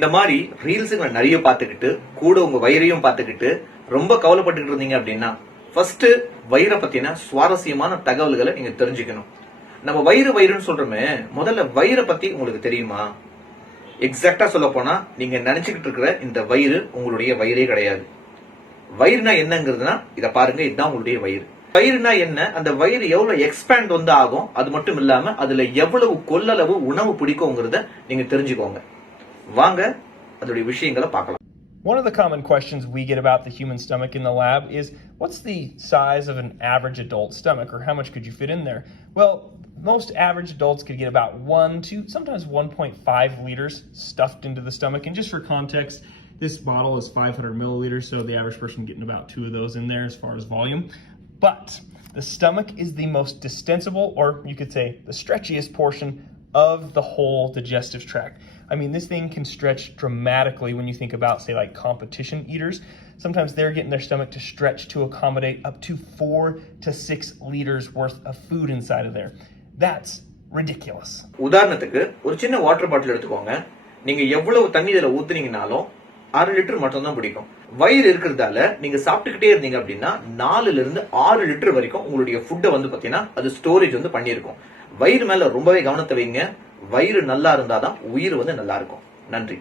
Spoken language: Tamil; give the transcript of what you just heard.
இந்த மாதிரி ரீல்ஸுங்களை நிறைய பார்த்துக்கிட்டு கூட உங்க வயிறையும் பார்த்துக்கிட்டு ரொம்ப கவலைப்பட்டுக்கிட்டு இருந்தீங்க அப்படின்னா ஃபர்ஸ்ட் வயிறை பத்தின சுவாரஸ்யமான தகவல்களை நீங்க தெரிஞ்சுக்கணும். நம்ம வயிறுன்னு சொல்றோமே, முதல்ல வயிறை பத்தி உங்களுக்கு தெரியுமா? எக்ஸாக்டா சொல்ல போனா நீங்க நினைச்சுக்கிட்டு இருக்கிற இந்த வயிறு உங்களுடைய வயிறே கிடையாது. வயிறுனா என்னங்கிறதுனா இத பாருங்க, இதுதான் உங்களுடைய வயிறு. வயிறுனா என்ன, அந்த வயிறு எவ்வளவு எக்ஸ்பேண்ட் வந்து ஆகும், அது மட்டும் இல்லாம அதுல எவ்வளவு கொள்ளளவு உணவு பிடிக்கும்ங்கிறத நீங்க தெரிஞ்சுக்கோங்க. வாங்க அதோட விஷயங்களை பார்க்கலாம். One of the common questions we get about the human stomach in the lab is, what's the size of an average adult stomach, or how much could you fit in there? Well, most average adults could get about 1 to sometimes 1.5 liters stuffed into the stomach. And just for context, this bottle is 500 milliliters, so the average person getting about 2 of those in there as far as volume. But the stomach is the most distensible, or you could say the stretchiest portion of the whole digestive tract. I mean, this thing can stretch dramatically when you think about, say, like competition eaters. Sometimes they're getting their stomach to stretch to accommodate up to 4 to 6 liters worth of food inside of there. That's ridiculous. உதாரணத்துக்கு ஒரு சின்ன வாட்டர் பாட்டில் எடுத்துக்கோங்க. நீங்க எவ்வளவு தண்ணி இதுல ஊத்துனீங்கனாலும் 6 லிட்டர் மட்டும் தான் பிடிக்கும். வயிறு இருக்கிறதால நீங்க சாப்பிட்டுக்கிட்டே இருந்தீங்க அப்படின்னா 4ல இருந்து 6 லிட்டர் வரைக்கும் உங்களுடைய ஃபுட்டை வந்து பாத்தீங்கன்னா அது ஸ்டோரேஜ் வந்து பண்ணியிருக்கும். வயிறு மேல ரொம்பவே கவனத்தை வைங்க. வயிறு நல்லா இருந்தாதான் உயிர் வந்து நல்லா இருக்கும். நன்றி.